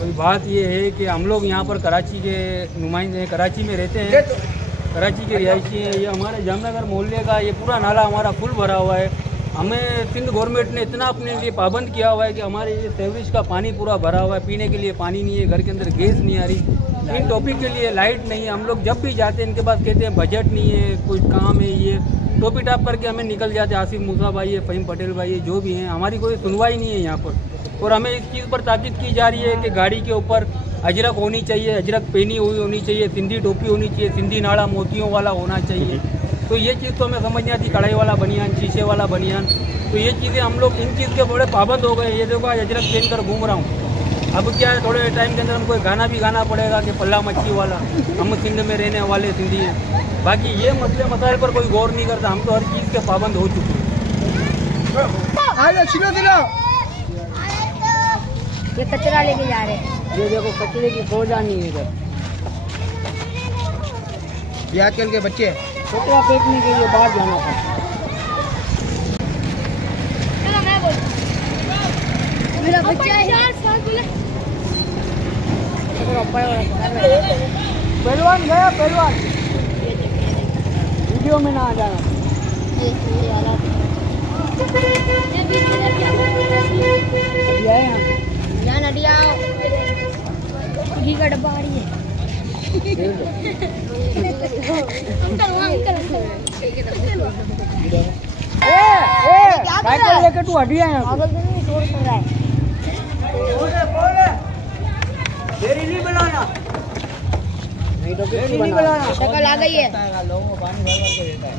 कोई बात ये है कि हम लोग यहाँ पर कराची के नुमाइंदे कराची में रहते हैं, कराची के रिहायशी हैं। ये हमारे जामनगर मोहल्ले का ये पूरा नाला हमारा फुल भरा हुआ है। हमें सिंध गवर्नमेंट ने इतना अपने लिए पाबंद किया हुआ है कि हमारे ये सेवरेज का पानी पूरा भरा हुआ है, पीने के लिए पानी नहीं है, घर के अंदर गैस नहीं आ रही, इन टॉपिक के लिए लाइट नहीं है। हम लोग जब भी जाते हैं इनके पास कहते हैं बजट नहीं है, कुछ काम है, ये टोपी टाप करके हमें निकल जाते हैं। आसिफ मूसा भाई है, फ़हीम पटेल भाई है, जो भी हैं, हमारी कोई सुनवाई नहीं है यहाँ पर। और हमें इस चीज़ पर ताकीद की जा रही है कि गाड़ी के ऊपर अजरक होनी चाहिए, अजरक पहनी हुई होनी चाहिए, सिंधी टोपी होनी चाहिए, सिंधी नाड़ा मोतियों वाला होना चाहिए। तो ये चीज़ तो हमें समझ नहीं आती, कढ़ाई वाला बनियान, शीशे वाला बनियान, तो ये चीज़ें हम लोग इन चीज़ के बड़े पाबंद हो गए। ये देखो आज अजरक पहन कर घूम रहा हूँ। अब क्या है, थोड़े टाइम के अंदर हमको गाना भी गाना पड़ेगा कि पल्ला मच्छी वाला, हम सिंध में रहने वाले सिंधी हैं। बाकी ये मसले मसाइल पर कोई गौर नहीं करता। हम तो हर चीज़ के पाबंद हो चुके हैं। ये कचरा लेके जा रहे हैं। ये देखो कचरे की फौजानी है इधर। ब्याह के बच्चे कचरा फेंकने के लिए बाहर जाना था। मेरा बच्चा है। पहलवान गया, पहलवान वीडियो में ना आ जाना। घी का डब्बा आ रही है। लेकर तू हटिया है। देरी नहीं बनाना, नहीं तो देरी नहीं बनाना। शक्ल आ गई है। लोगों को पानी भर के देता है।